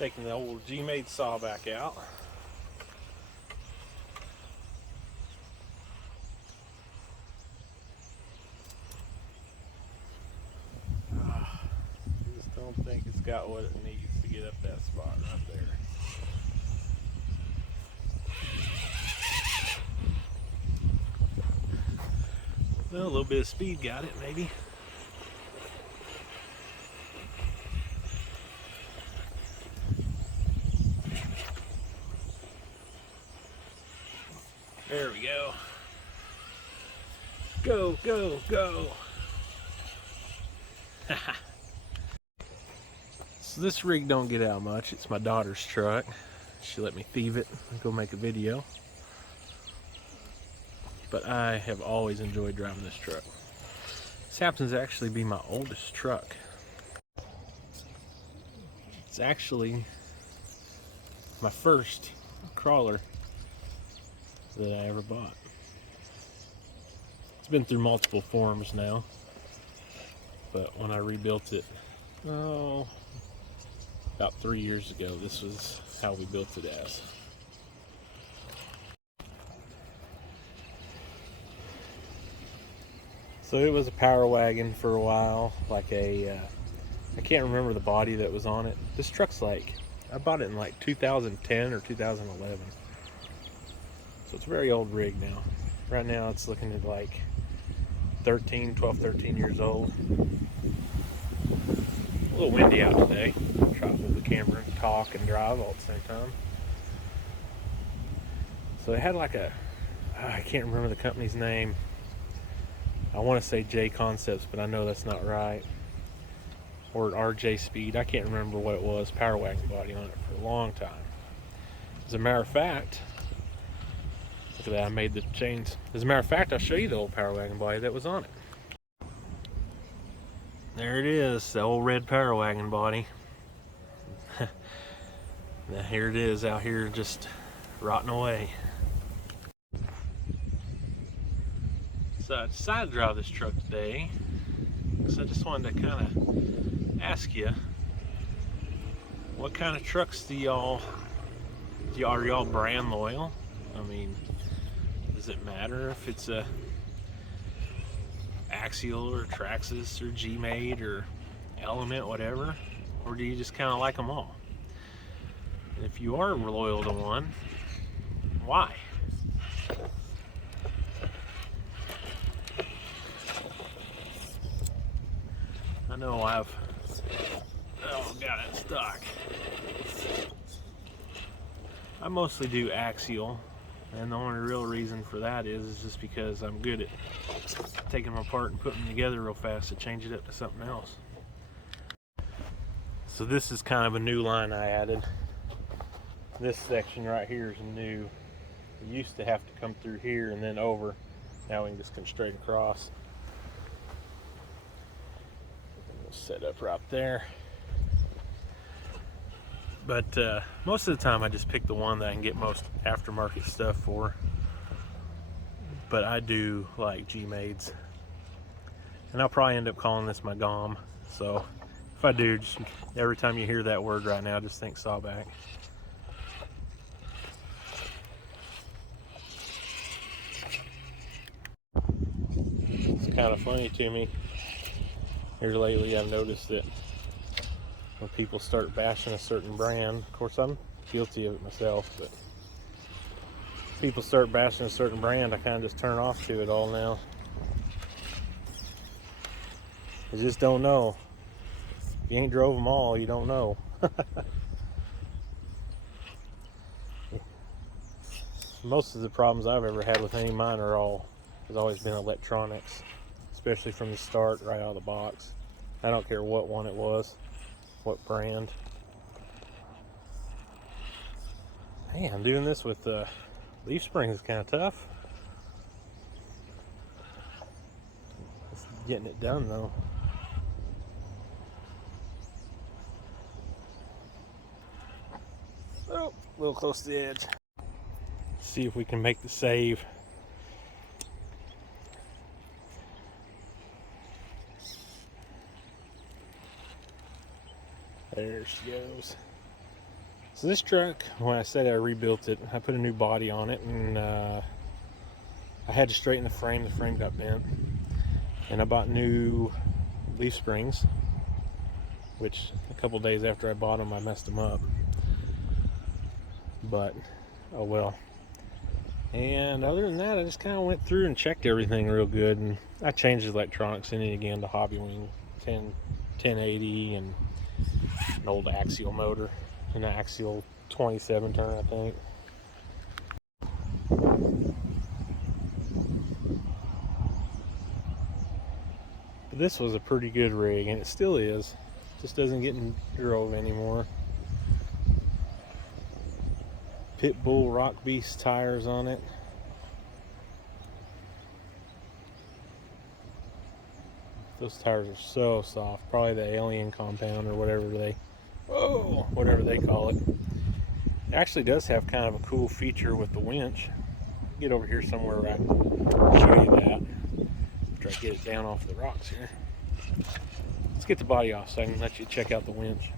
Taking the old Gmade sawback out. Just don't think it's got what it needs to get up that spot right there. Well, a little bit of speed got it, maybe. There we go. Go, go, go. So this rig don't get out much. It's my daughter's truck. She let me thieve it and go make a video. But I have always enjoyed driving this truck. This happens to actually be my oldest truck. It's actually my first crawler that I ever bought. It's been through multiple forms now, but when I rebuilt it, about 3 years ago, this was how we built it as. So it was a power wagon for a while, like a, I can't remember the body that was on it. This truck's like, I bought it in like 2010 or 2011. So it's a very old rig now. Right now it's looking at like 12, 13 years old. A little windy out today. I'll try to move the camera and talk and drive all at the same time. So it had like a, I can't remember the company's name. I want to say J Concepts, but I know that's not right. Or RJ Speed. I can't remember what it was. Power wagon body on it for a long time. As a matter of fact, look at that, I made the chains. As a matter of fact, I'll show you the old power wagon body that was on it. There it is, the old red power wagon body. Now here it is out here just rotting away. So I decided to drive this truck today because I just wanted to kind of ask you, what kind of trucks are y'all brand loyal? I mean, does it matter if it's a Axial or Traxxas or Gmade or Element, whatever, or do you just kind of like them all? And if you are loyal to one, why? I know got it stuck. I mostly do Axial, and the only real reason for that is just because I'm good at taking them apart and putting them together real fast to change it up to something else. So this is kind of a new line I added. This section right here is new. It used to have to come through here and then over. Now we can just come straight across. We'll set up right there. But most of the time I just pick the one that I can get most aftermarket stuff for. But I do like Gmades. And I'll probably end up calling this my GOM. So if I do, just every time you hear that word right now, just think sawback. It's kind of funny to me. Here lately I've noticed that when people start bashing a certain brand, of course I'm guilty of it myself, but people start bashing a certain brand, I kind of just turn off to it all now. I just don't know. If you ain't drove them all, you don't know. Most of the problems I've ever had with any of mine has always been electronics, especially from the start, right out of the box. I don't care what one it was, what brand. Hey, I'm doing this with leaf springs is kind of tough. It's getting it done though. Oh, a little close to the edge. See if we can make the save. There she goes. So this truck, when I said I rebuilt it, I put a new body on it, and I had to straighten the frame. The frame got bent, and I bought new leaf springs, which a couple days after I bought them, I messed them up. But oh well. And other than that, I just kind of went through and checked everything real good, and I changed the electronics in it again to Hobbywing 1080 and an old axial motor, an axial 27 turn, I think. But this was a pretty good rig, and it still is. Just doesn't get drove anymore. Pitbull Rock Beast tires on it. Those tires are so soft. Probably the alien compound or whatever they call it. It actually does have kind of a cool feature with the winch. Get over here somewhere where I can show you that. Try to get it down off the rocks here. Let's get the body off so I can let you check out the winch.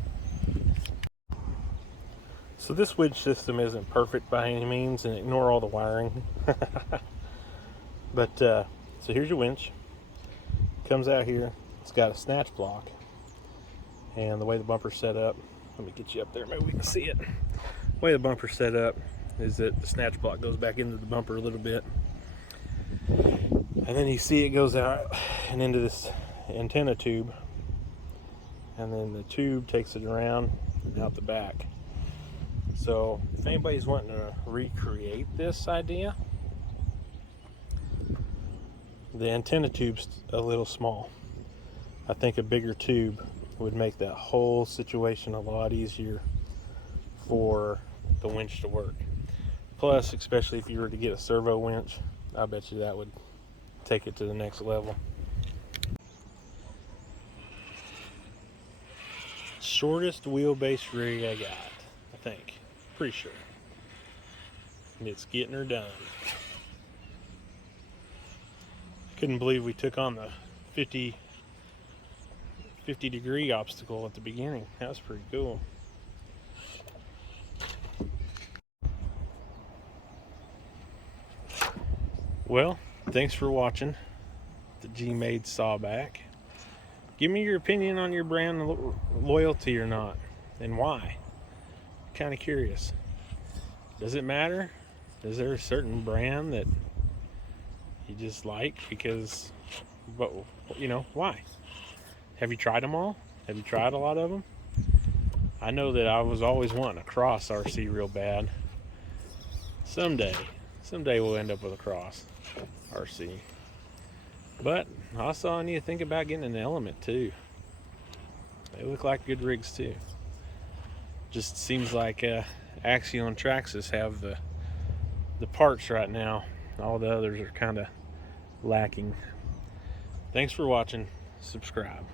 So this winch system isn't perfect by any means, and ignore all the wiring. But so here's your winch. Comes out here. It's got a snatch block, and the way the bumper's set up, let me get you up there, maybe we can see it. The way the bumper's set up is that the snatch block goes back into the bumper a little bit, and then you see it goes out and into this antenna tube, and then the tube takes it around and out the back. So if anybody's wanting to recreate this idea, the antenna tube's a little small. I think a bigger tube would make that whole situation a lot easier for the winch to work. Plus, especially if you were to get a servo winch, I bet you that would take it to the next level. Shortest wheelbase rig I got, I think. Pretty sure. And it's getting her done. Couldn't believe we took on the 50 degree obstacle at the beginning. That was pretty cool. Well, thanks for watching the Gmade sawback. Give me your opinion on your brand loyalty or not, and why. Kind of curious. Does it matter? Is there a certain brand that you just like because, but you know, why? Have you tried them all? Have you tried a lot of them? I know that I was always wanting a Cross RC real bad. Someday we'll end up with a Cross RC. But also I need to think about getting an Element too. They look like good rigs too. Just seems like Axial and Traxxas have the parts right now. All the others are kind of lacking. Thanks for watching. Subscribe.